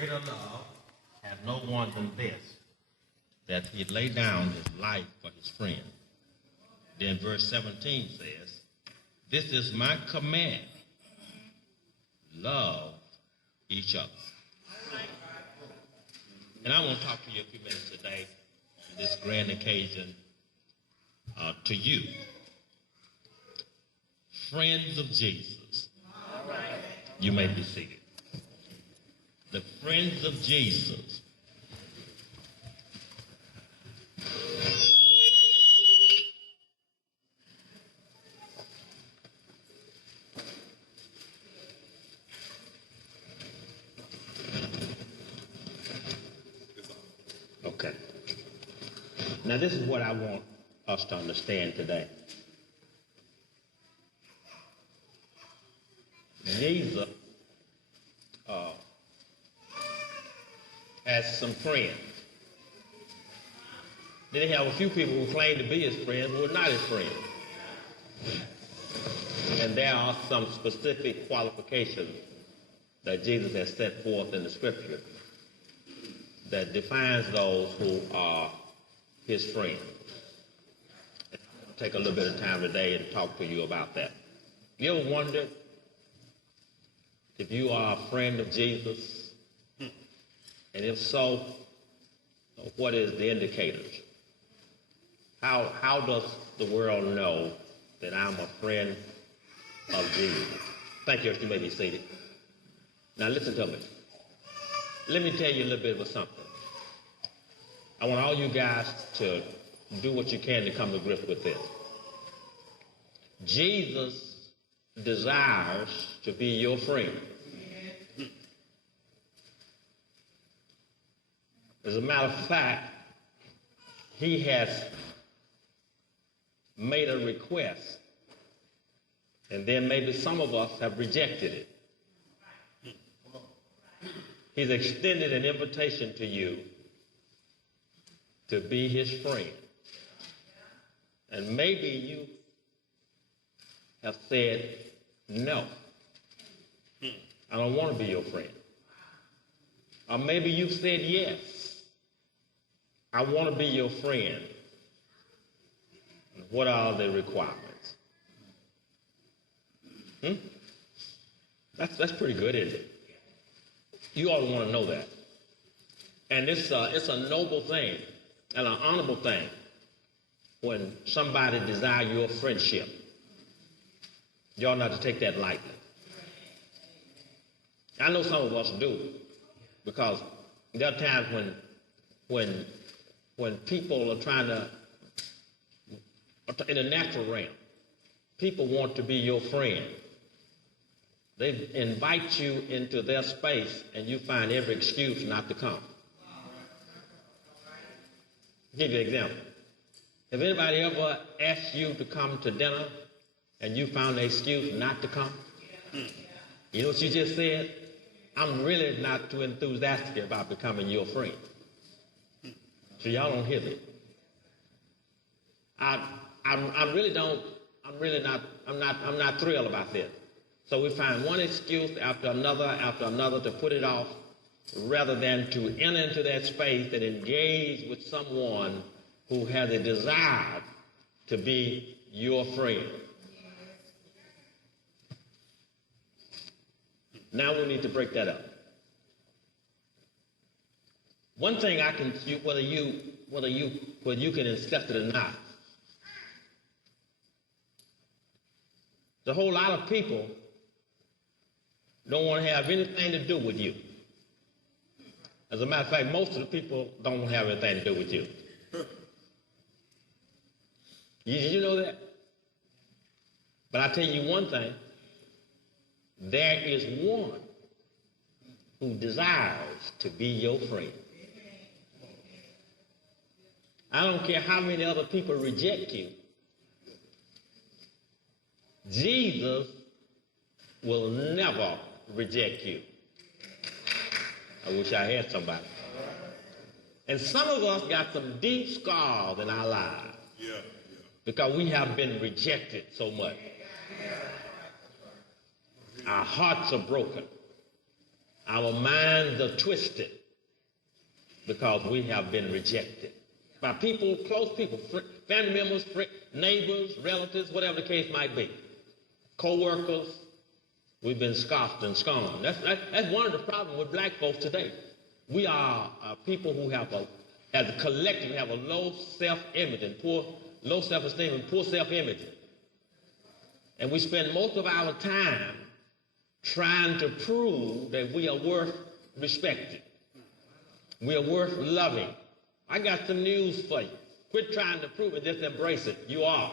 greater love have no one than this, that he laid down his life for his friend. Then verse 17 says, this is my command, love each other. And I want to talk to you a few minutes today on this grand occasion to you, friends of Jesus. You may be seated. The friends of Jesus. Okay. Now this is what I want us to understand today. Jesus has some friends. Then he have a few people who claim to be his friends but were not his friends. And there are some specific qualifications that Jesus has set forth in the scripture that defines those who are his friends. I'll take a little bit of time today and talk to you about that. You ever wondered if you are a friend of Jesus? And if so, what is the indicators? How does the world know that I'm a friend of Jesus? Thank you. You may be seated. Now listen to me. Let me tell you a little bit about something. I want all you guys to do what you can to come to grips with this. Jesus desires to be your friend. As a matter of fact, he has made a request, and then maybe some of us have rejected it. He's extended an invitation to you to be his friend. And maybe you have said, no, I don't want to be your friend. Or maybe you've said, yes, I want to be your friend. What are the requirements? That's pretty good, isn't it? You ought to want to know that. And it's a noble thing and an honorable thing when somebody desires your friendship. You ought not to take that lightly. I know some of us do, because there are times when people are trying to, in the natural realm, people want to be your friend. They invite you into their space, and you find every excuse not to come. I'll give you an example. Have anybody ever asked you to come to dinner, and you found an excuse not to come? You know what you just said? I'm really not too enthusiastic about becoming your friend. So y'all don't hear me. I'm not thrilled about this. So we find one excuse after another to put it off, rather than to enter into that space and engage with someone who has a desire to be your friend. Now we need to break that up. One thing I can, whether you can accept it or not, a whole lot of people don't want to have anything to do with you. As a matter of fact, most of the people don't have anything to do with you. Did you know that? But I tell you one thing, there is one who desires to be your friend. I don't care how many other people reject you. Jesus will never reject you. I wish I had somebody. And some of us got some deep scars in our lives because we have been rejected so much. Our hearts are broken. Our minds are twisted because we have been rejected by people, close people, family members, neighbors, relatives, whatever the case might be. Co-workers, we've been scoffed and scorned. That's one of the problems with black folks today. We are people who have as a collective, have a low self-image and low self-esteem and poor self-image. And we spend most of our time trying to prove that we are worth respecting. We are worth loving. I got some news for you. Quit trying to prove it, just embrace it. You are.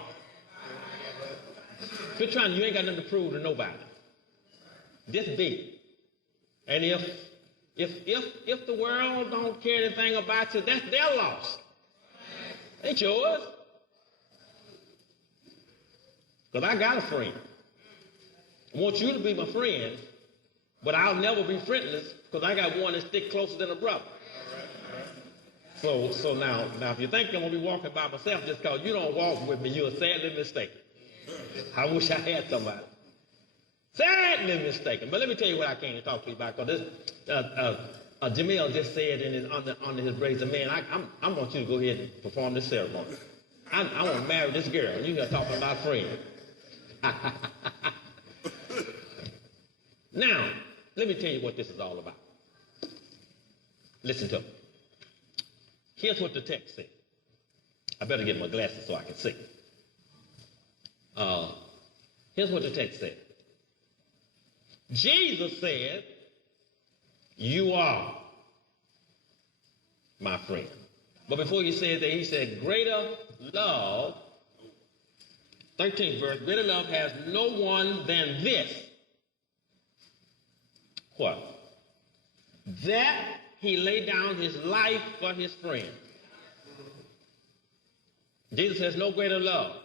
Quit trying, you ain't got nothing to prove to nobody. Just be. And if the world don't care anything about you, that's their loss. Ain't yours. Because I got a friend. I want you to be my friend, but I'll never be friendless because I got one that stick closer than a brother. So now if you think I'm going to be walking by myself just because you don't walk with me, you're sadly mistaken. I wish I had somebody. Sadly mistaken. But let me tell you what I came to talk to you about, because Jamil just said under his brazen man, I want you to go ahead and perform this ceremony. I want to marry this girl. You here talking about friends. Now, let me tell you what this is all about. Listen to me. Here's what the text said. I better get my glasses so I can see. Here's what the text said. Jesus said, "You are my friend." But before he said that, he said, greater love, 13th verse, greater love has no one than this. What? That he laid down his life for his friend. Jesus has no greater love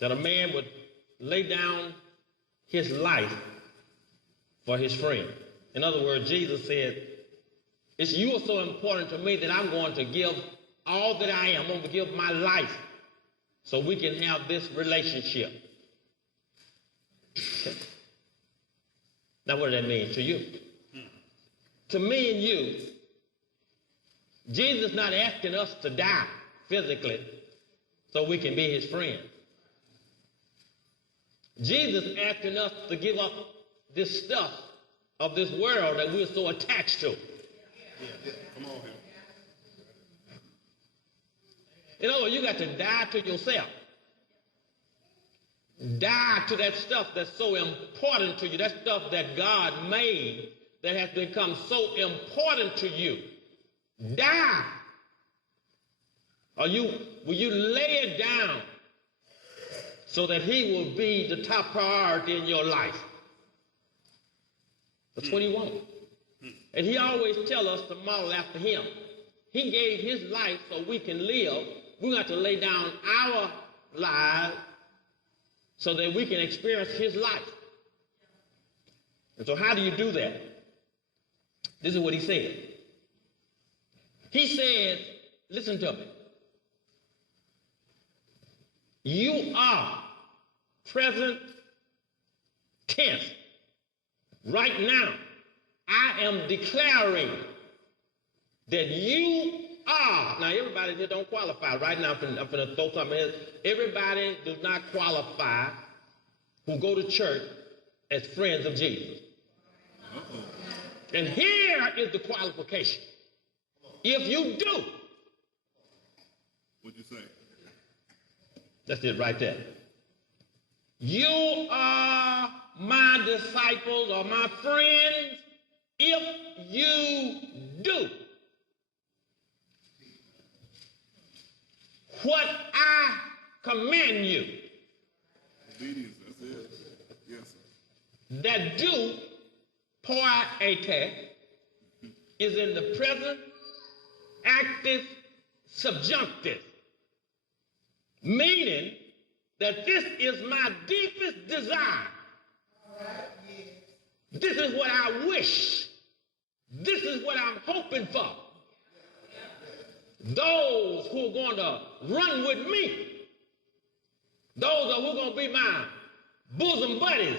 that a man would lay down his life for his friend. In other words, Jesus said, you are so important to me that I'm going to give all that I am. I'm going to give my life so we can have this relationship. Now, what does that mean to you? To me and you, Jesus is not asking us to die physically so we can be his friend. Jesus is asking us to give up this stuff of this world that we're so attached to. Come on here. In other words, you got to die to yourself. Die to that stuff that's so important to you, that stuff that God made that has become so important to you. Die. Will you lay it down so that he will be the top priority in your life? That's what he wants. And he always tells us to model after him. He gave his life so we can live. We have to lay down our lives so that we can experience his life. And so how do you do that? This is what he said. He said, listen to me. You are present tense. Right now, I am declaring that you are. Now, everybody here don't qualify. Right now, I'm going to throw something in. Everybody does not qualify who go to church as friends of Jesus. And here is the qualification. If you do. What'd you say? That's it right there. You are my disciples or my friends if you do what I command you. Obedience, that's it. Yes, sir. That do, poiete, is in the present, active, subjunctive. Meaning that this is my deepest desire. This is what I wish. This is what I'm hoping for. Those who are going to run with me, those who are going to be my bosom buddies,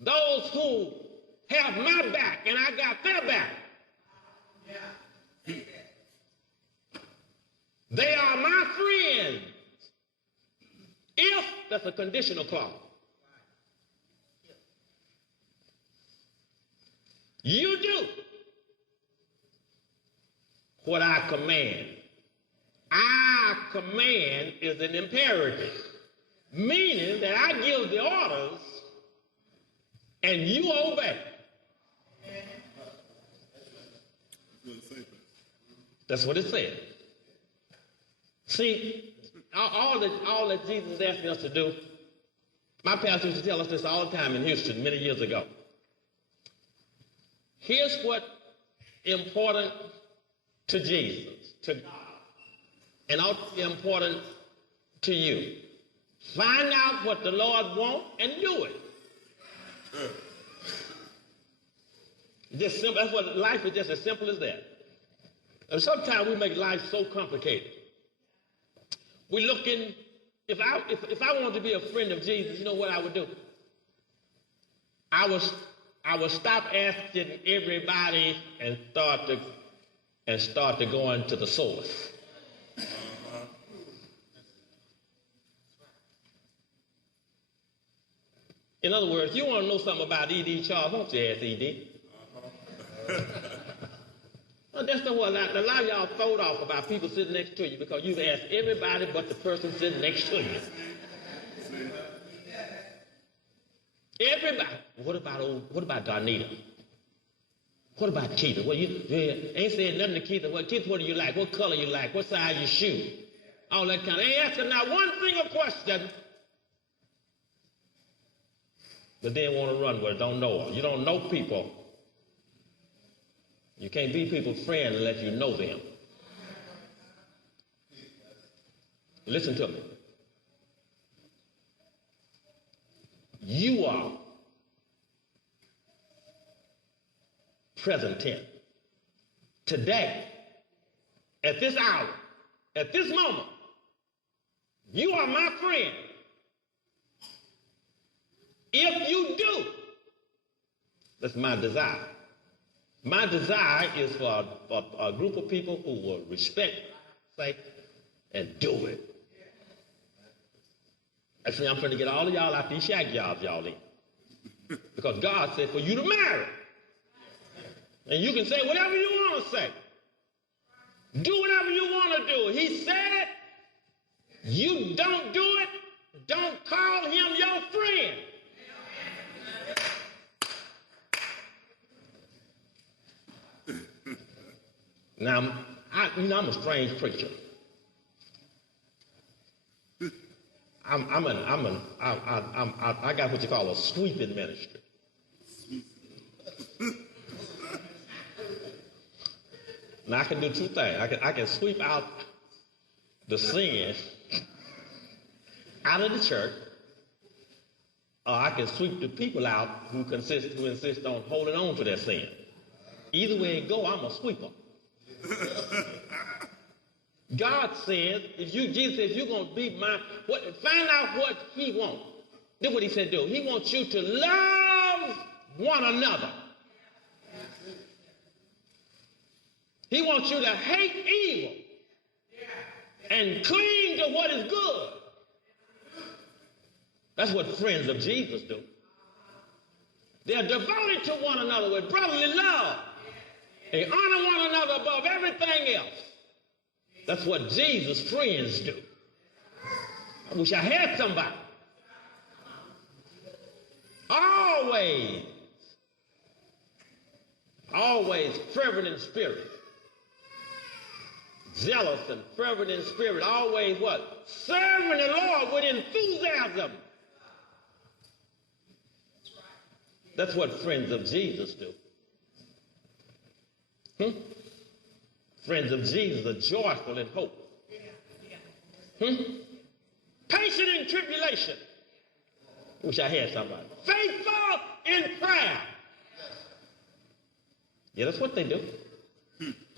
those who have my back and I got their back. They are my friends. If that's a conditional clause. You do what I command. I command is an imperative, meaning that I give the orders and you obey. That's what it said. See, all that Jesus is asking us to do, my pastor used to tell us this all the time in Houston many years ago. Here's what's important to Jesus, to God, and also important to you. Find out what the Lord wants and do it. Just simple. That's what life is, just as simple as that. And sometimes we make life so complicated. We look in. If I wanted to be a friend of Jesus, you know what I would do? I would stop asking everybody and start to go into the source. In other words, you want to know something about E.D. Charles, won't you ask E.D.? Well, that's not what a lot of y'all throwed off about people sitting next to you because you've asked everybody but the person sitting next to you. Everybody. What about Darnita? What about Keita? Well, you ain't saying nothing to Keita. Well, Keita, what do you like? What color you like? What size your shoe? All that kind of. Ain't asking not one single question. But then want to run with it, don't know her. You don't know people. You can't be people's friend unless you know them. Listen to me. You are present tense. Today, at this hour, at this moment, you are my friend. If you do, that's my desire. My desire is for a group of people who will respect, say, and do it. Actually, I'm trying to get all of y'all out these shack jobs y'all in. Because God said for you to marry. And you can say whatever you want to say. Do whatever you want to do. He said, you don't do it, don't call him your friend. Now, I'm a strange preacher. I got what you call a sweeping ministry. Now I can do two things. I can sweep out the sin out of the church, or I can sweep the people out who insist on holding on to their sin. Either way it go, I'm a sweeper. God says, Jesus says, you're going to be find out what he wants. This is what he said do. He wants you to love one another. He wants you to hate evil and cling to what is good. That's what friends of Jesus do. They're devoted to one another with brotherly love. They honor one another above everything else. That's what Jesus' friends do. I wish I had somebody. Always fervent in spirit. Zealous and fervent in spirit. Always what? Serving the Lord with enthusiasm. That's what friends of Jesus do. Friends of Jesus are joyful in hope. Patient in tribulation. Wish I had somebody. Faithful in prayer. Yeah, that's what they do.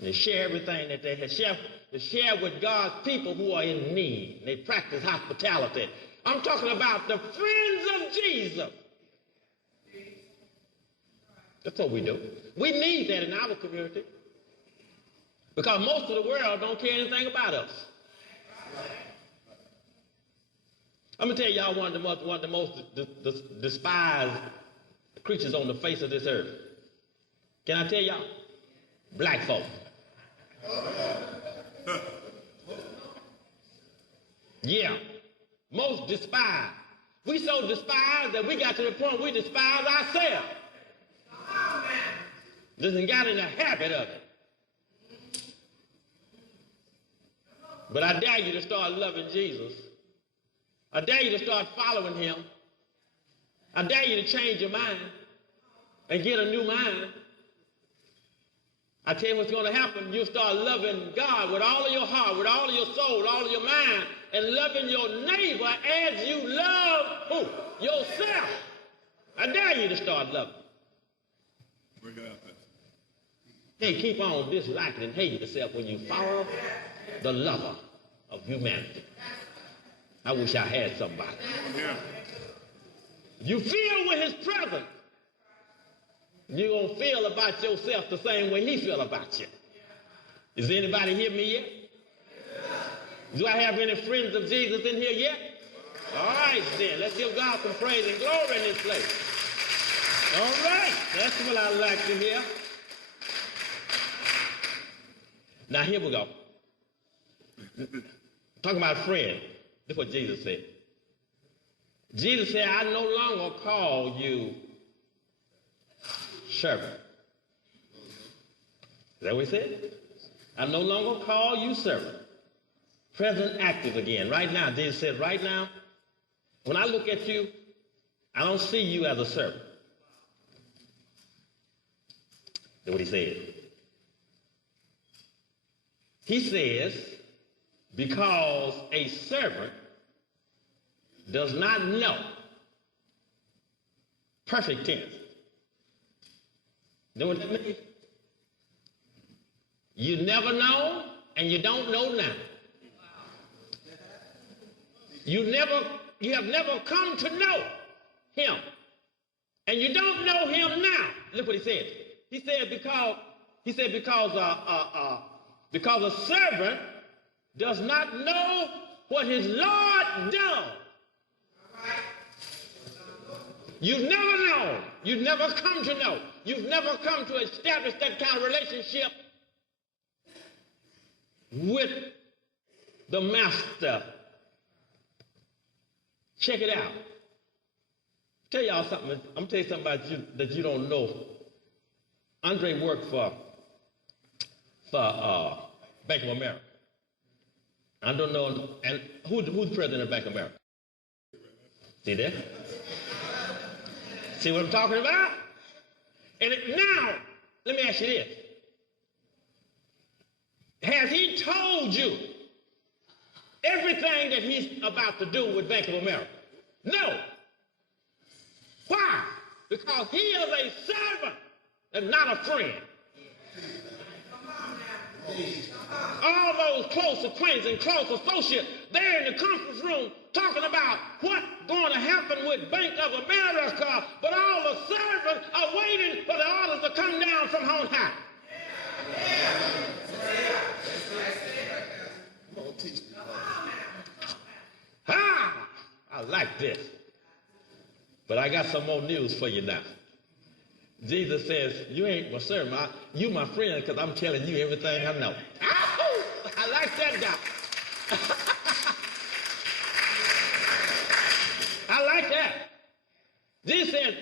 They share everything that they have. They share with God's people who are in need. They practice hospitality. I'm talking about the friends of Jesus. That's what we do. We need that in our community because most of the world don't care anything about us. I'm going to tell y'all one of the most despised creatures on the face of this earth. Can I tell y'all? Black folk. Yeah, most despised. We so despised that we got to the point we despise ourselves. Just got in the habit of it. But I dare you to start loving Jesus. I dare you to start following him. I dare you to change your mind and get a new mind. I tell you what's going to happen. You'll start loving God with all of your heart, with all of your soul, with all of your mind, and loving your neighbor as you love who? Yourself. I dare you to start loving. Bring it out there. Hey, keep on disliking and hating yourself when you follow the lover of humanity. I wish I had somebody. Yeah. You feel with his presence. You're going to feel about yourself the same way he feel about you. Is anybody hear me yet? Do I have any friends of Jesus in here yet? All right, then. Let's give God some praise and glory in this place. All right. That's what I like to hear. Now, here we go. Talking about a friend. That's what Jesus said. Jesus said, I no longer call you servant. Is that what he said? I no longer call you servant. Present active again. Right now, Jesus said, right now, when I look at you, I don't see you as a servant. That's what he said. He says, because a servant does not know, perfect tense. You know what that means? You never know, and you don't know now. You have never come to know him, and you don't know him now. Look what he said. He said because a servant does not know what his Lord does. You've never known. You've never come to know. You've never come to establish that kind of relationship with the master. Check it out. Tell y'all something. I'm going to tell you something about you that you don't know. Andre worked for Bank of America. I don't know. And who's the president of Bank of America? See there? See what I'm talking about? And now, let me ask you this. Has he told you everything that he's about to do with Bank of America? No. Why? Because he is a servant and not a friend. All those close acquaintances and close associates, they're in the conference room talking about what's going to happen with Bank of America, but all the servants are waiting for the orders to come down from on high. I like this. But I got some more news for you now. Jesus says, you ain't my servant, you my friend, because I'm telling you everything I know. Ow! I like that guy. I like that. Jesus says,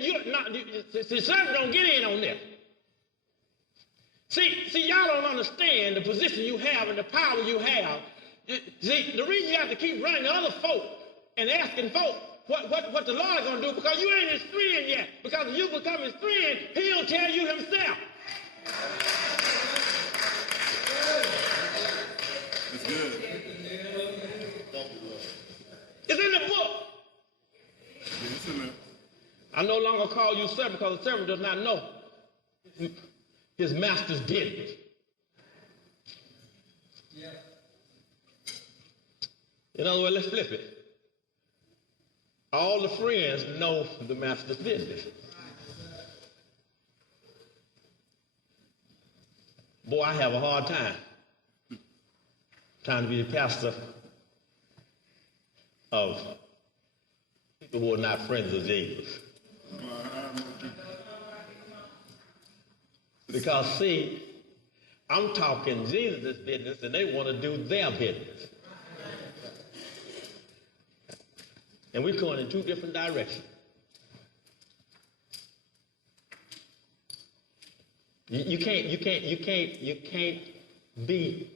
the servant don't get in on this. See, y'all don't understand the position you have and the power you have. See, the reason you have to keep running to other folk and asking folk what the Lord is going to do, because you ain't his friend yet. Because if you become his friend, he'll tell you himself. It's good. It's in the book. It's in there. I no longer call you servant because the servant does not know his master's business. In other words, let's flip it. All the friends know the master's business. Boy, I have a hard time trying to be the pastor of people who are not friends of Jesus. Because, see, I'm talking Jesus' business and they want to do their business. And we're going in two different directions. You can't be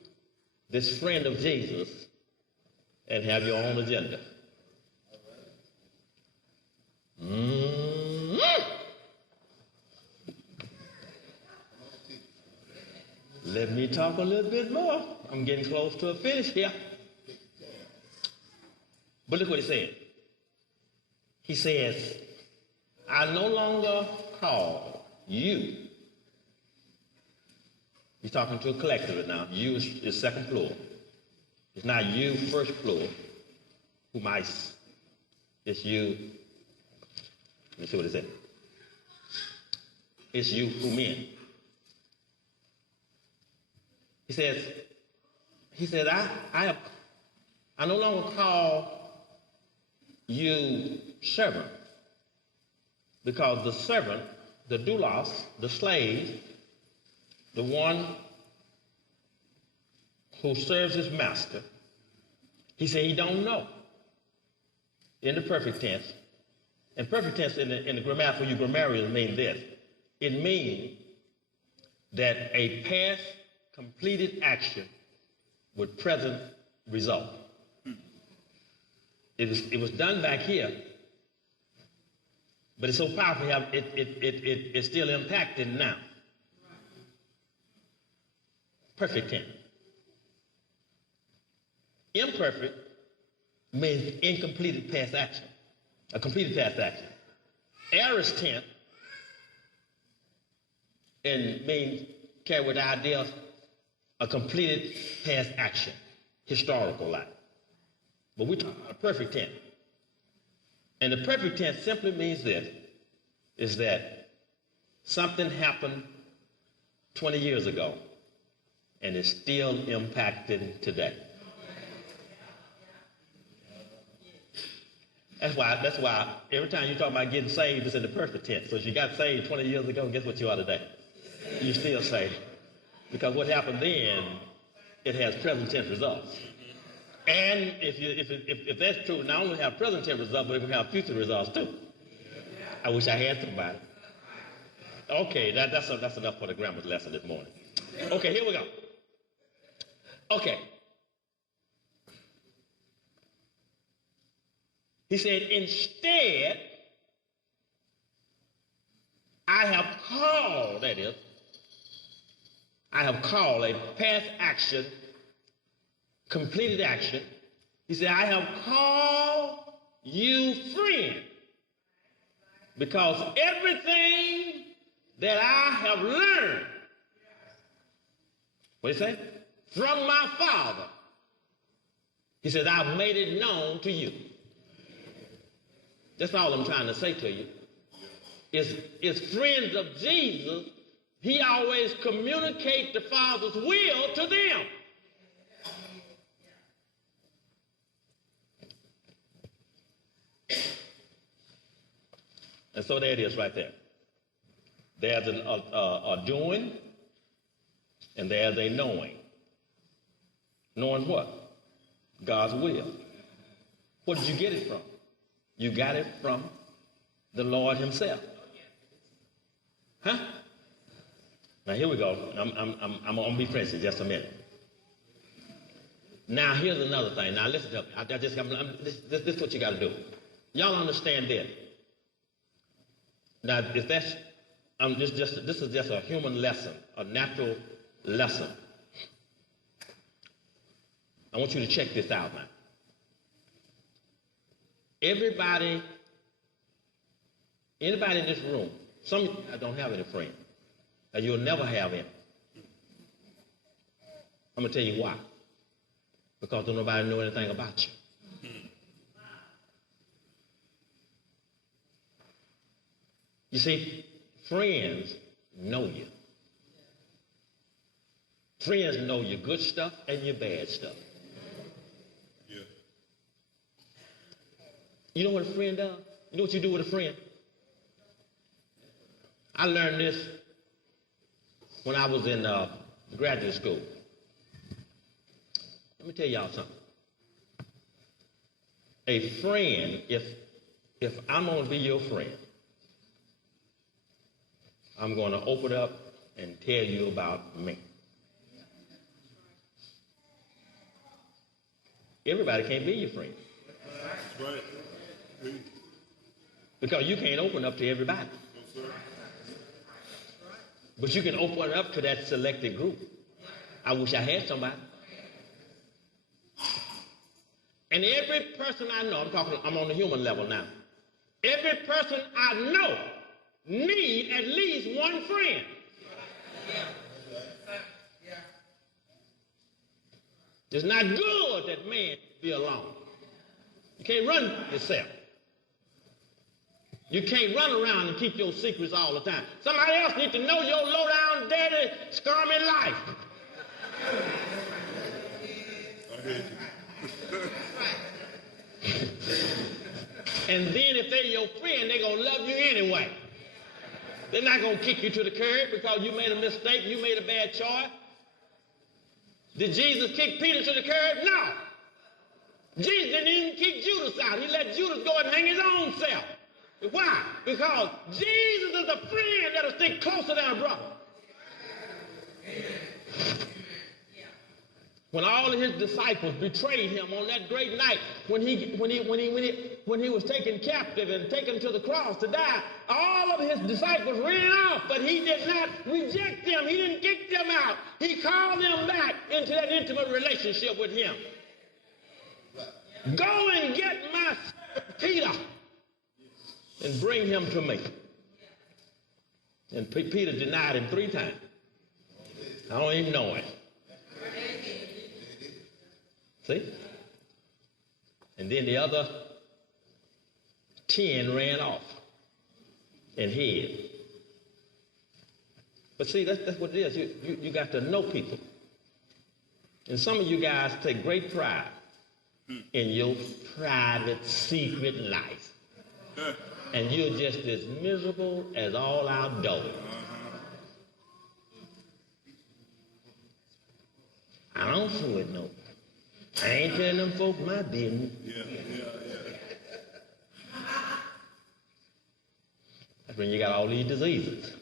this friend of Jesus and have your own agenda. Let me talk a little bit more. I'm getting close to a finish here. But look what he said. He says, I no longer call you. He's talking to a collective now. You is second plural. It's not you first plural. Whom I, it's you. Let me see what it said. It's you who men. He said, I no longer call you servant, because the servant, the doulos, the slave, the one who serves his master, he said he don't know. In the perfect tense, and perfect tense in the grammatical, you grammarians mean this. It means that a past completed action with present result. It was done back here, but it's so powerful, it's still impacted now. Perfect tense. Imperfect means incompleted past action, a completed past action. Aorist tense and means carry with the idea of a completed past action, historical like. But we're talking about a perfect tense. And the perfect tense simply means this, is that something happened 20 years ago and is still impacting today. That's why every time you talk about getting saved, it's in the perfect tense. So if you got saved 20 years ago, guess what you are today? You're still saved. Because what happened then, it has present tense results. And if that's true, not only have present tense results, but it will have future results too. I wish I had somebody. Okay, that's enough for the grammar lesson this morning. Okay, here we go. Okay. He said, instead, I have called a past action, completed action. He said, I have called you friend, because everything that I have learned, what did he say? From my Father, he said, I've made it known to you. That's all I'm trying to say to you. Is friends of Jesus, he always communicates the Father's will to them. And so there it is right there. There's a doing and there's a knowing. Knowing what? God's will. Where did you get it from? You got it from the Lord himself. Huh? Now here we go. I'm going to be French in just a minute. Now here's another thing. Now listen to me. This is what you got to do. Y'all understand this. Now if that's, this is just a human lesson, a natural lesson. I want you to check this out now. Anybody in this room, some of you don't have any friends, and you'll never have any. I'm going to tell you why. Because don't nobody know anything about you. You see, friends know you. Friends know your good stuff and your bad stuff. Yeah. You know what a friend does? You know what you do with a friend? I learned this when I was in graduate school. Let me tell y'all something. A friend, if I'm going to be your friend, I'm going to open up and tell you about me. Everybody can't be your friend. That's right. Hey. Because you can't open up to everybody. No, sir. But you can open up to that selected group. I wish I had somebody. And every person I know, I'm on the human level now. Every person I know need at least one friend. It's not good that man be alone. You can't run yourself. You can't run around and keep your secrets all the time. Somebody else needs to know your low-down, dirty, scummy life. I hear you. And then if they're your friend, they're going to love you anyway. They're not going to kick you to the curb because you made a mistake, you made a bad choice. Did Jesus kick Peter to the curb? No. Jesus didn't even kick Judas out. He let Judas go and hang his own self. Why? Because Jesus is a friend that'll stick closer than a brother. When all of his disciples betrayed him on that great night, when he was taken captive and taken to the cross to die, all of his disciples ran off, but he did not reject them. He didn't kick them out. He called them back into that intimate relationship with him. Go and get my servant Peter and bring him to me. And Peter denied him 3 times. I don't even know him. See? And then the other 10 ran off and hid. But see, that's what it is. You got to know people. And some of you guys take great pride in your private, secret life. And you're just as miserable as all outdoors. I don't fool with no. I ain't telling them folks my business. Yeah. That's when you got all these diseases.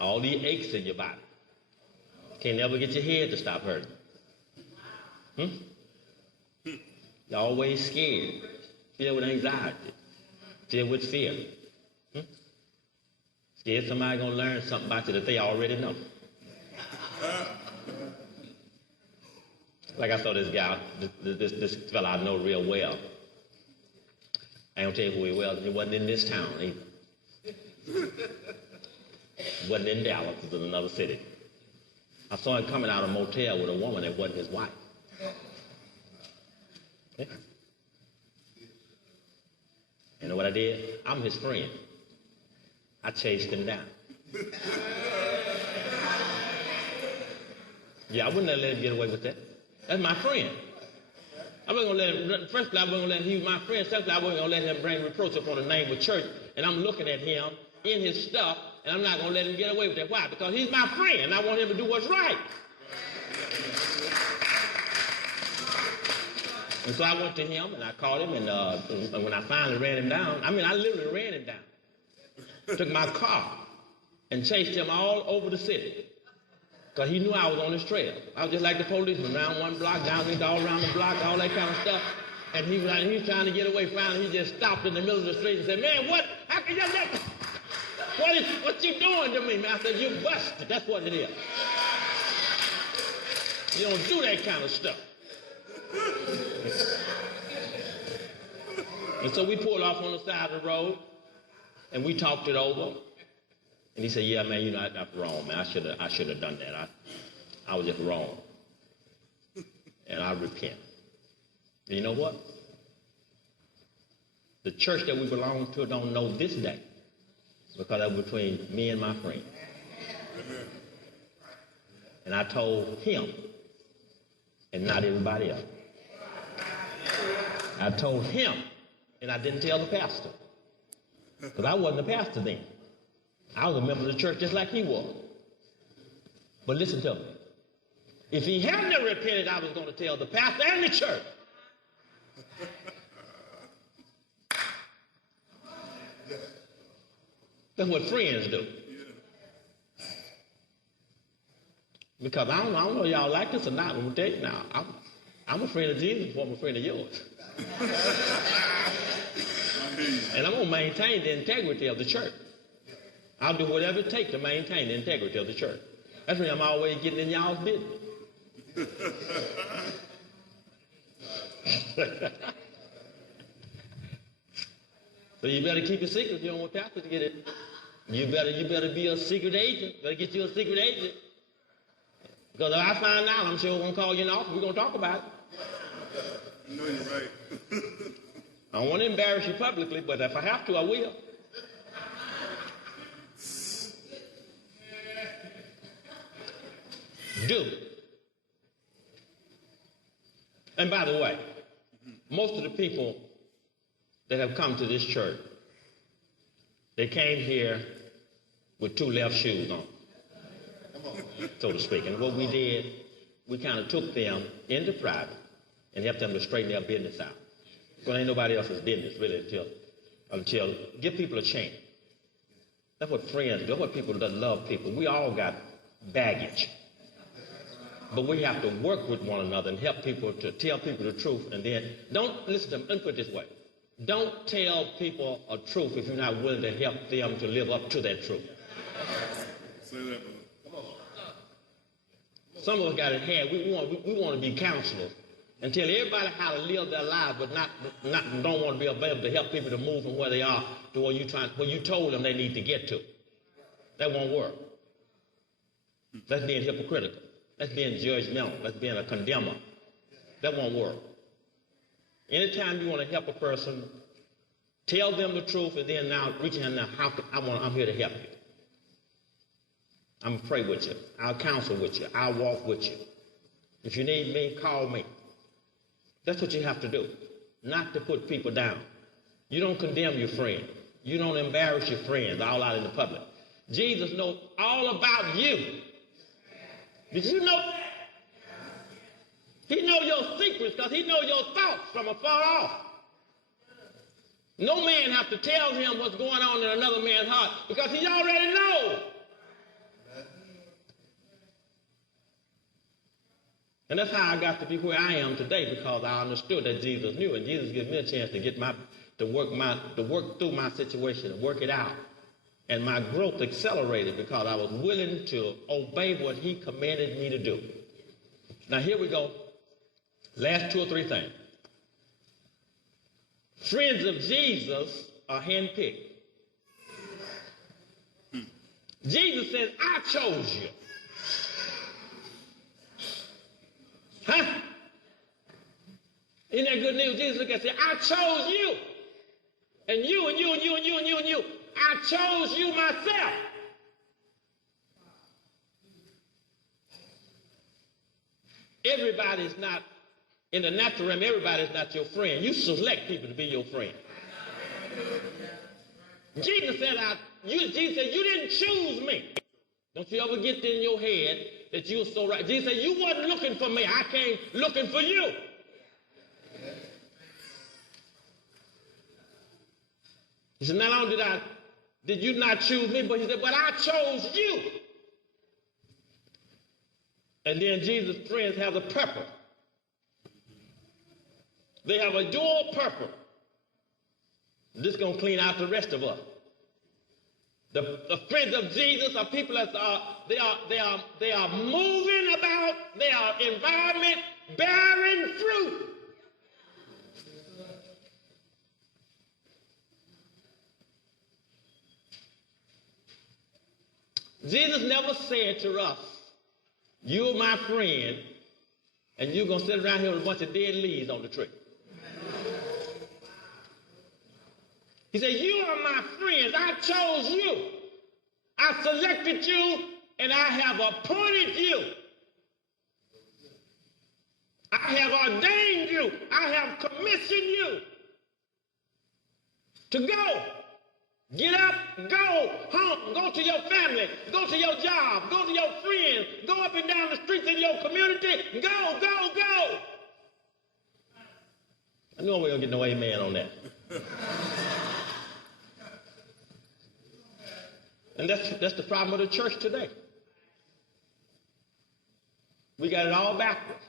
All these aches in your body. Can't never get your head to stop hurting. You're always scared. Filled with anxiety. Filled with fear. Scared somebody gonna learn something about you that they already know. Like I saw this guy, this fella I know real well. I ain't gonna tell you who he was. He wasn't in this town either. Wasn't in Dallas, it was in another city. I saw him coming out of a motel with a woman that wasn't his wife. Okay? You know what I did? I'm his friend. I chased him down. Yeah, I wouldn't have let him get away with that. That's my friend. I wasn't gonna let him, first place, I wasn't gonna let him, he was my friend. Second place, I wasn't gonna let him bring reproach upon the name of church. And I'm looking at him in his stuff, and I'm not gonna let him get away with that. Why? Because he's my friend. I want him to do what's right. And so I went to him, and I called him, and when I finally ran him down, I literally ran him down. Took my car and chased him all over the city. Because he knew I was on his trail. I was just like the policeman, around one block, down all around the block, all that kind of stuff. And he was trying to get away. Finally, he just stopped in the middle of the street and said, "Man, what? How can you let me? What you doing to me, man?" I said, "You busted." That's what it is. You don't do that kind of stuff. And so we pulled off on the side of the road, and we talked it over. And he said, "Yeah, man, you know, that's wrong, man. I should have done that. I was just wrong. And I repent." And you know what? The church that we belong to don't know this day because that was between me and my friend. And I told him and not everybody else. I told him and I didn't tell the pastor. Because I wasn't a pastor then. I was a member of the church just like he was. But listen to me. If he hadn't repented, I was going to tell the pastor and the church. That's what friends do. Because I don't know y'all like this or not. I'm going to tell you now. I'm a friend of Jesus before I'm a friend of yours. And I'm going to maintain the integrity of the church. I'll do whatever it takes to maintain the integrity of the church. That's why I'm always getting in y'all's business. So you better keep it secret if you don't want pastor to get it. You better be a secret agent. Better get you a secret agent. Because if I find out, I'm sure we're going to call you in the office. We're going to talk about it. No, you're right. I don't want to embarrass you publicly, but if I have to, I will. Do. And by the way, most of the people that have come to this church, they came here with two left shoes on, so to speak. And what we did, we kind of took them into private and helped them to straighten their business out. Because ain't nobody else's business really until give people a chance. That's what friends do. That's what people that love people. We all got baggage. But we have to work with one another and help people to tell people the truth. And then don't listen to them. Let me put it this way. Don't tell people a truth if you're not willing to help them to live up to that truth. Say that, brother. Some of us got it had. We want to be counselors and tell everybody how to live their lives, but don't want to be available to help people to move from where they are to where you told them they need to get to. That won't work. That's being hypocritical. That's being judgmental. That's being a condemner. That won't work. Anytime you want to help a person, tell them the truth, and then now reach out now. I'm here to help you. I'm gonna pray with you. I'll counsel with you. I'll walk with you. If you need me, call me. That's what you have to do. Not to put people down. You don't condemn your friend. You don't embarrass your friends all out in the public. Jesus knows all about you. Did you know that? He knows your secrets because he knows your thoughts from afar off. No man have to tell him what's going on in another man's heart because he already knows. And that's how I got to be where I am today, because I understood that Jesus knew, and Jesus gave me a chance to work through my situation and work it out. And my growth accelerated because I was willing to obey what he commanded me to do. Now here we go. Last two or three things. Friends of Jesus are handpicked. Jesus said, I chose you. Huh? Isn't that good news? Jesus looked at and said, I chose you. And you, and you, and you, and you, and you, and you. I chose you myself. Everybody's not, in the natural realm, everybody's not your friend. You select people to be your friend. Jesus said, Jesus said, you didn't choose me. Don't you ever get in your head that you were so right. Jesus said, you wasn't looking for me. I came looking for you. He said, not only did you not choose me, but he said, but I chose you. And then Jesus' friends have a purpose. They have a dual purpose. This is going to clean out the rest of us. The friends of Jesus are people that they are moving about, they are environment bearing fruit. Jesus never said to us, you're my friend, and you're going to sit around here with a bunch of dead leaves on the tree. He said, you are my friends. I chose you. I selected you, and I have appointed you have ordained you. I have commissioned you to go. Get up, go home, go to your family, go to your job, go to your friends, go up and down the streets in your community. Go, go, go. I know we don't get no amen on that. And that's the problem with the church today. We got it all backwards.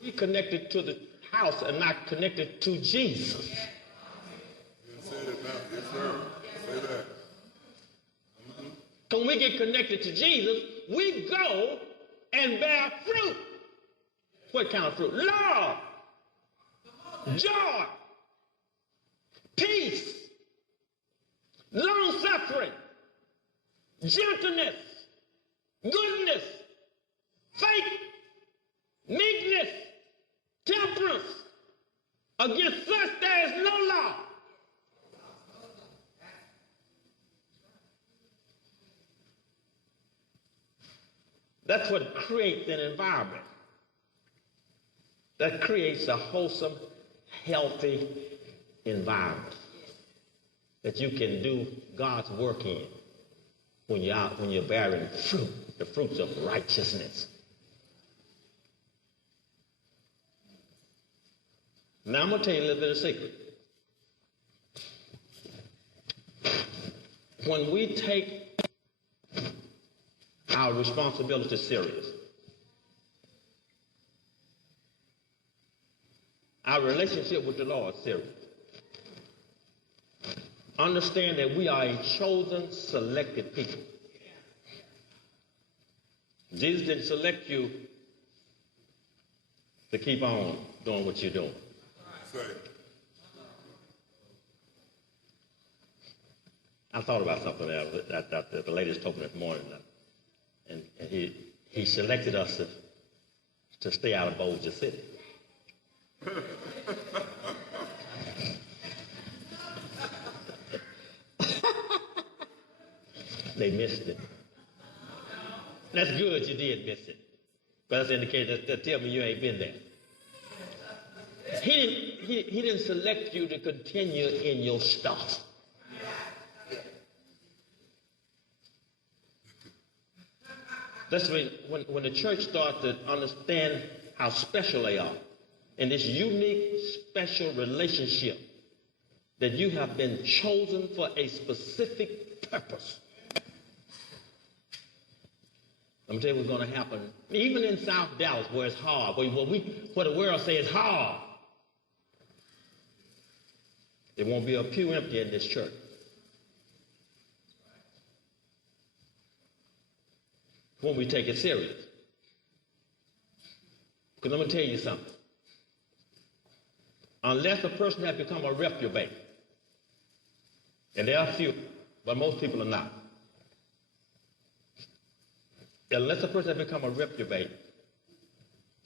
We connected to the house and not connected to Jesus. Say that now. Yes, sir. Say that. When we get connected to Jesus, we go and bear fruit. What kind of fruit? Love, joy, peace, long-suffering, gentleness, goodness, faith, meekness, temperance. Against such there is no law. That's what creates an environment that creates a wholesome, healthy environment that you can do God's work in when you're bearing fruit, the fruits of righteousness. Now I'm going to tell you a little bit of secret. When we take our responsibility serious, our relationship with the Lord serious, understand that we are a chosen, selected people. Jesus didn't select you to keep on doing what you're doing. I thought about something that the ladies told me this morning, and he selected us to stay out of Bossier City. They missed it. That's good you did miss it. But that's indicated that tell me you ain't been there. He didn't select you to continue in your stuff. That's when the church starts to understand how special they are in this unique, special relationship that you have been chosen for a specific purpose. I'm going to tell you what's going to happen. Even in South Dallas, where it's hard, where the world says it's hard, there won't be a pew empty in this church. When we take it serious. Because I'm going to tell you something. Unless a person has become a reprobate, and there are few, but most people are not. Unless a person has become a reprobate,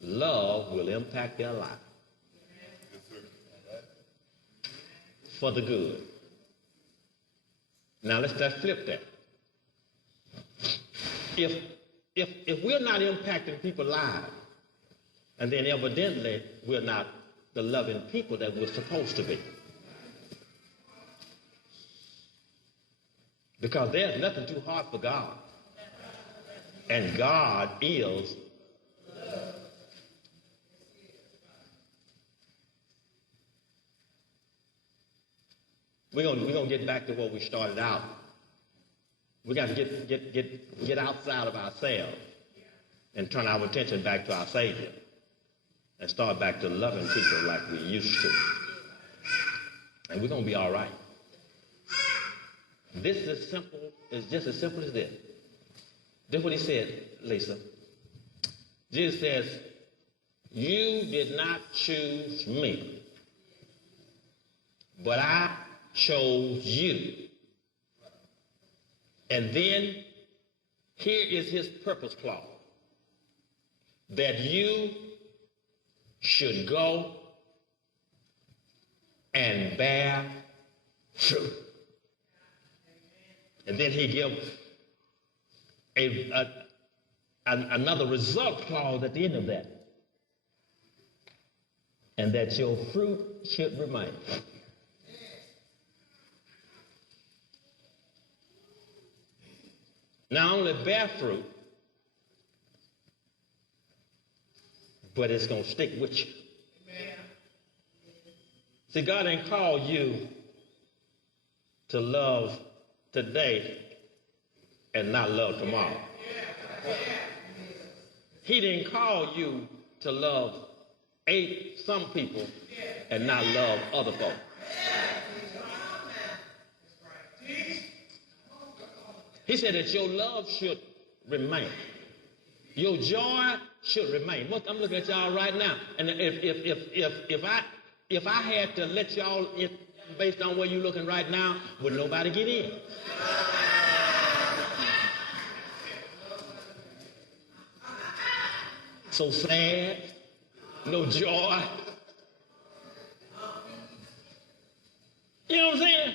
love will impact their life. For the good. Now let's flip that. If we're not impacting people's lives, and then evidently we're not the loving people that we're supposed to be. Because there's nothing too hard for God. And God is love. We're gonna get back to what we started out. We got to get outside of ourselves and turn our attention back to our Savior and start back to loving people like we used to. And we're going to be all right. This is simple. It's just as simple as this. This is what he said, Lisa. Jesus says, you did not choose me, but I chose you. And then here is his purpose clause, that you should go and bear fruit. And then he gives another result clause at the end of that. And that your fruit should remain. Not only bear fruit, but it's going to stick with you. See, God ain't called you to love today and not love tomorrow. He didn't call you to love some people and not love other folks. He said that your love should remain. Your joy should remain. Look, I'm looking at y'all right now, and if I had to let y'all in based on where you're looking right now, would nobody get in? So sad, no joy. You know what I'm saying?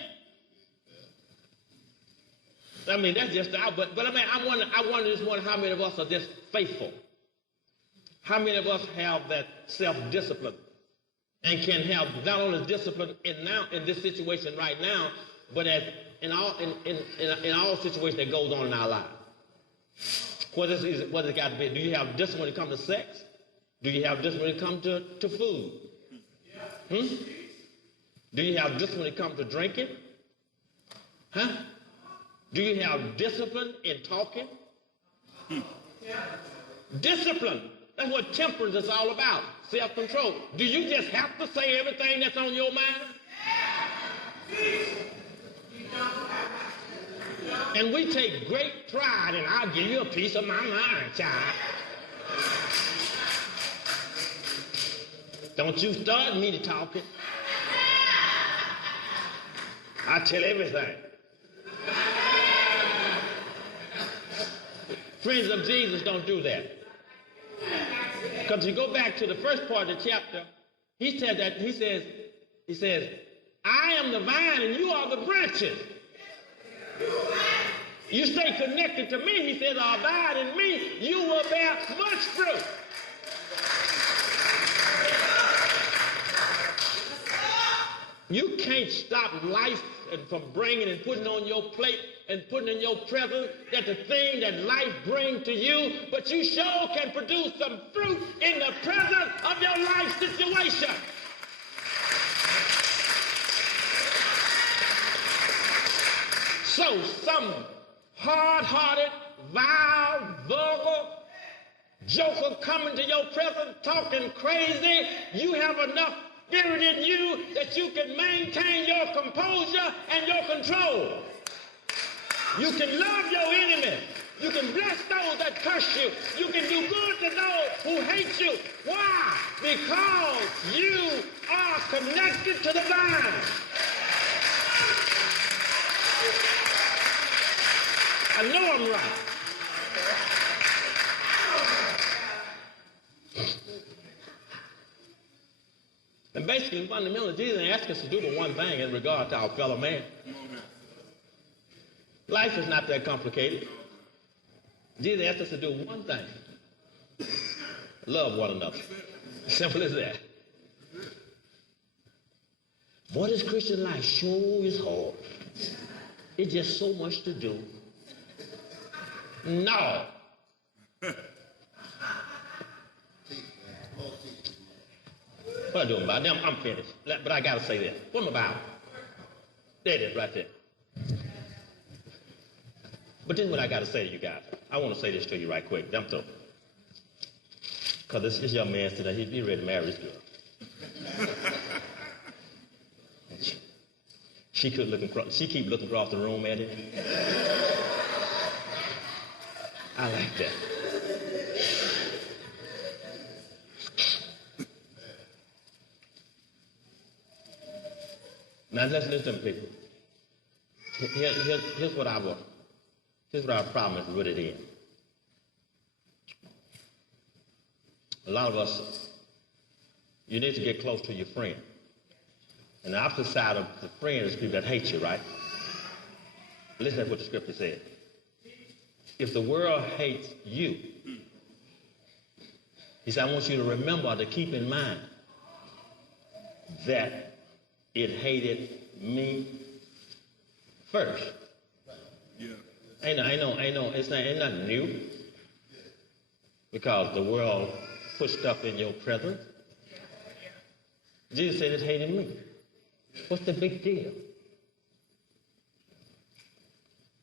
I mean, that's just out, but I mean, I wonder how many of us are just faithful? How many of us have that self-discipline and can have not only discipline in this situation right now, but in all situations that goes on in our lives? What is it got to be? Do you have discipline when it comes to sex? Do you have discipline when it comes to food? Do you have discipline when it comes to drinking? Huh? Do you have discipline in talking? Discipline. That's what temperance is all about. Self-control. Do you just have to say everything that's on your mind? And we take great pride in, I'll give you a piece of my mind, child. Don't you start me to talking. I tell everything. Friends of Jesus don't do that. Because you go back to the first part of the chapter, he says, I am the vine and you are the branches. You stay connected to me, he says, abide in me, you will bear much fruit. You can't stop life from bringing and putting on your plate and putting in your presence that the thing that life brings to you, but you sure can produce some fruit in the presence of your life situation. So some hard-hearted, vile, vulgar joker coming to your presence talking crazy, you have enough spirit in you that you can maintain your composure and your control. You can love your enemies. You can bless those that curse you. You can do good to those who hate you. Why? Because you are connected to the vine. I know I'm right. And basically, fundamentally, Jesus asked us to do the one thing in regard to our fellow man. Life is not that complicated. Jesus asked us to do one thing. Love one another. Simple as that. Boy, this Christian life sure is hard. It's just so much to do. No. What am I doing about it? I'm finished. But I got to say this. What am I about? There it is right there. But this is what I got to say to you guys. I want to say this to you right quick. I'm through. Because this young man today, he's ready to marry this girl. She keep looking across the room at him. I like that. Now let's listen to people. Here's what I want. Here's what our problem is rooted in. A lot of us, you need to get close to your friend. And the opposite side of the friend is people that hate you, right? Listen to what the scripture said. if the world hates you, he said, I want you to remember, to keep in mind that it hated me first. Yeah. Ain't nothing new. Because the world put stuff in your presence. Jesus said it hated me. What's the big deal?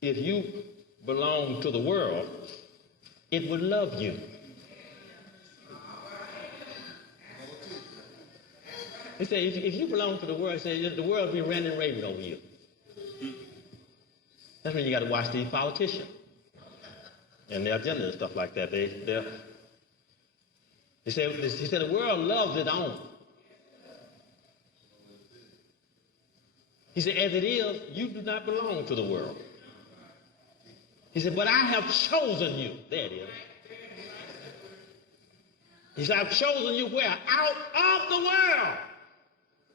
If you belong to the world, it would love you. He said, if you belong to the world, he said, the world will be ranting and raving over you. That's when you got to watch these politicians and their agenda and stuff like that. He said the world loves its own. He said, as it is, you do not belong to the world. He said, but I have chosen you. There it is. He said, I've chosen you where? Out of the world.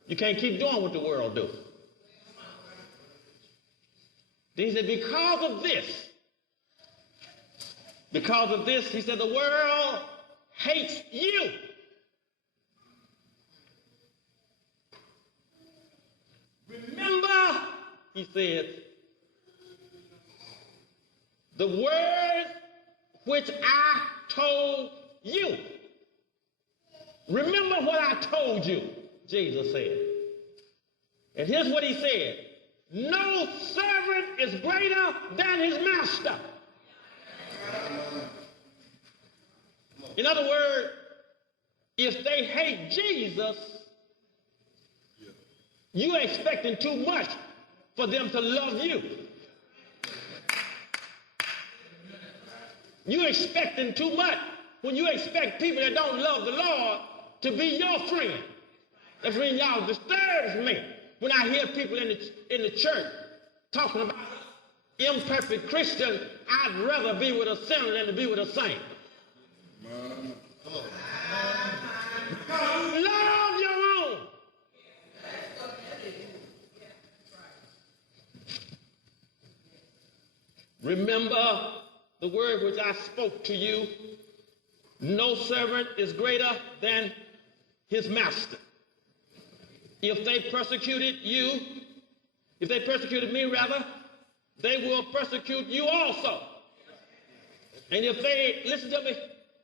You can't keep doing what the world do. Then he said, because of this, he said, the world hates you. Remember, he said, the words which I told you. Remember what I told you, Jesus said. And here's what he said. No servant is greater than his master. In other words, if they hate Jesus, you're expecting too much for them to love you. You're expecting too much when you expect people that don't love the Lord to be your friend. That's when y'all disturbs me when I hear people in the church talking about imperfect Christians. I'd rather be with a sinner than to be with a saint. Love your own. Remember the word which I spoke to you. No servant is greater than his master. If they persecuted you, if they persecuted me rather, they will persecute you also. And if they, listen to me,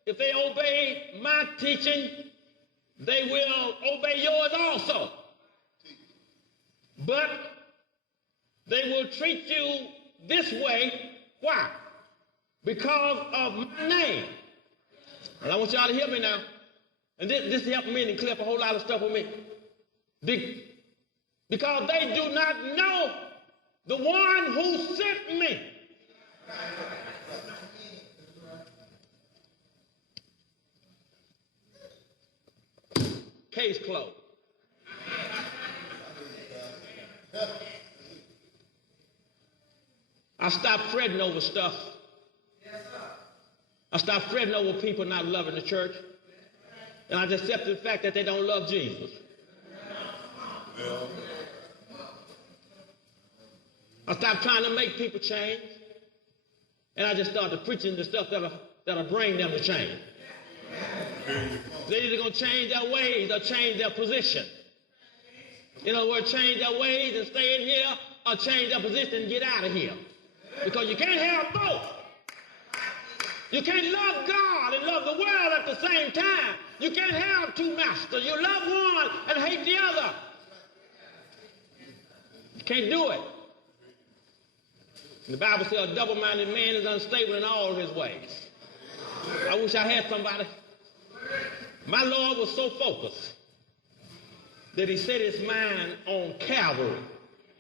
if they obey my teaching, they will obey yours also. But they will treat you this way. Why? Because of my name. And I want y'all to hear me now. And this helped me to clear up a whole lot of stuff with me. Because they do not know the one who sent me. Case closed. I stopped fretting over stuff. I stopped fretting over people not loving the church. And I just accepted the fact that they don't love Jesus. I stopped trying to make people change. And I just started preaching the stuff that'll bring them to change. They're either going to change their ways or change their position. In other words, change their ways and stay in here, or change their position and get out of here. Because you can't have both. You can't love God and love the world at the same time. You can't have two masters. You love one and hate the other. You can't do it. The Bible says a double-minded man is unstable in all his ways. I wish I had somebody. My Lord was so focused that he set his mind on Calvary.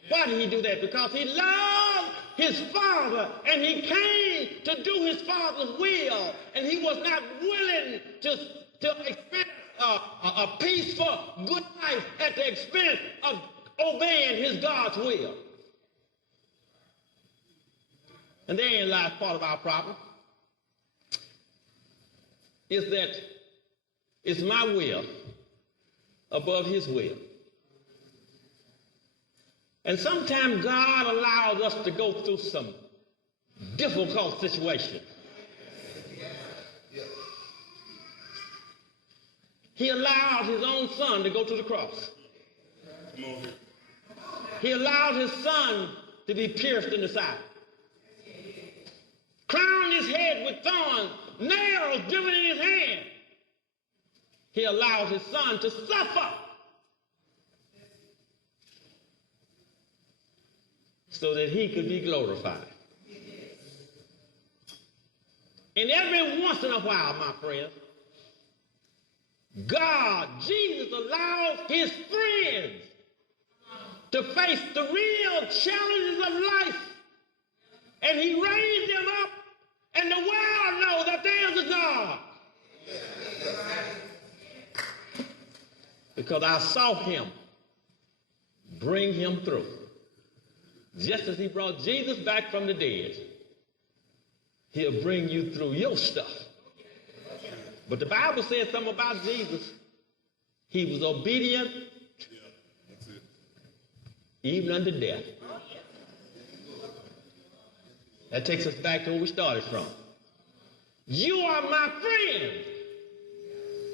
Why did he do that? Because he loved his Father, and he came to do his Father's will, and he was not willing to experience a peaceful, good life at the expense of obeying his God's will. And therein lies part of our problem, is that it's my will above his will. And sometimes God allows us to go through some difficult situations. He allowed his own son to go to the cross. Come on here. He allowed his son to be pierced in the side. Crowned his head with thorns, nails driven in his hand. He allowed his son to suffer so that he could be glorified. And every once in a while, my friends, God, Jesus, allows his friends to face the real challenges of life. And he raised them up, and the world knows that there's a God. Because I saw him bring him through. Just as he brought Jesus back from the dead, he'll bring you through your stuff. But the Bible says something about Jesus. He was obedient even unto death. That takes us back to where we started from. You are my friend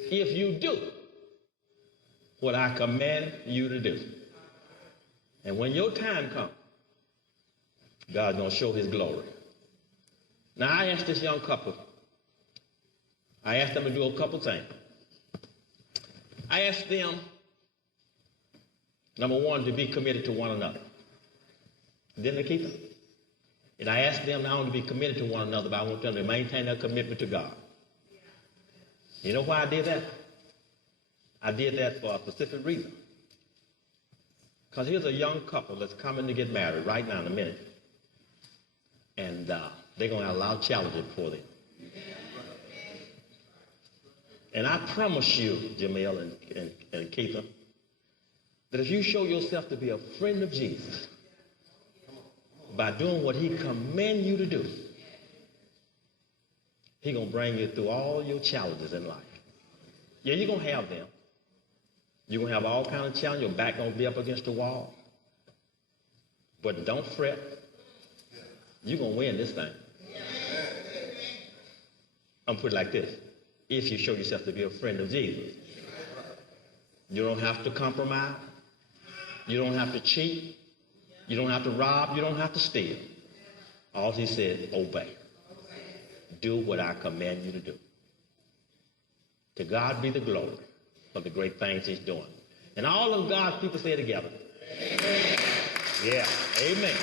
if you do what I command you to do. And when your time comes, God's going to show his glory. Now, I asked this young couple, I asked them to do a couple things. I asked them, number one, to be committed to one another. Didn't they keep it? And I asked them not only to be committed to one another, but I want them to maintain their commitment to God. You know why I did that? I did that for a specific reason. Because here's a young couple that's coming to get married right now in a minute. And they're going to have a lot of challenges for them. And I promise you, Jamil and Keitha, that if you show yourself to be a friend of Jesus by doing what he commands you to do, he's going to bring you through all your challenges in life. Yeah, you're going to have them. You're going to have all kinds of challenges. Your back going to be up against the wall. But don't fret. You're going to win this thing. I'm going to put it like this. If you show yourself to be a friend of Jesus, you don't have to compromise. You don't have to cheat. You don't have to rob. You don't have to steal. All he said, obey. Do what I command you to do. To God be the glory for the great things he's doing. And all of God's people say together. Amen. Yeah, amen.